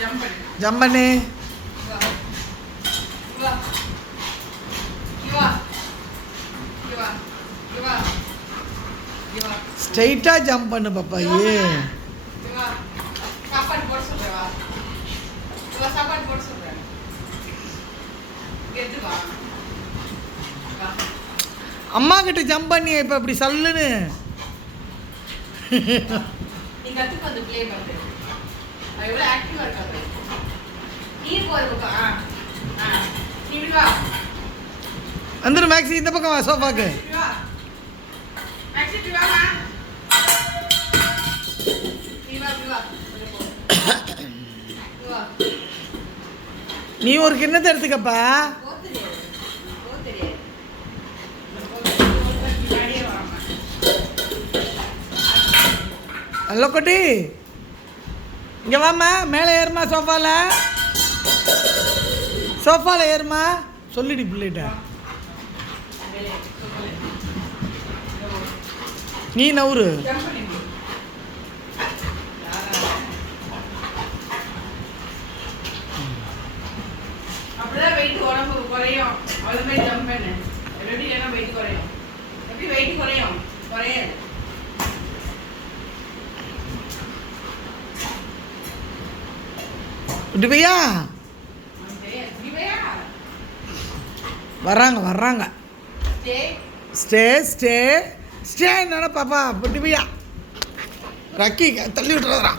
Jump பண்ணு. ஸ்ட்ரைட்டா jump பண்ணு பாப்பா. அம்மா கிட்ட ஜம்ப் பண்ணி இப்ப இப்படி சல்லுன்னு நீங்க அதுக்கு வந்து ப்ளே பண்ணு. எவ்வளவு ஆக்டிவா இருக்காங்க. நீ போய் பக்கம். நீ இப்படி வா. வந்துரு மேக்ஸி, இந்த பக்கம் வா சோஃபாக்கு. மேக்ஸி இப்படி வாமா. நீ ஒரு கிண்ணத்தை எடுத்துக்கப்பா. ஹலோ குட்டி, இங்கே வாம்மா. மேலே ஏறுமா, சோஃபாவில் ஏறுமா. சொல்லிடி பிள்ளைகிட்ட. நீ நவுரு. அப்படிதான் வெயிட் உடம்பு குறையும். அவ்வளோ ஜம்ப் பண்ணு. எப்படி இல்லைன்னா வெயிட் குறையும். எப்படி வெயிட் குறையும்? குறையாது. இப்படி பையா வர்றாங்க. ஸ்டே என்னடா பாப்பா. இப்படி பையா ரக்கி தள்ளி விட்டுறா.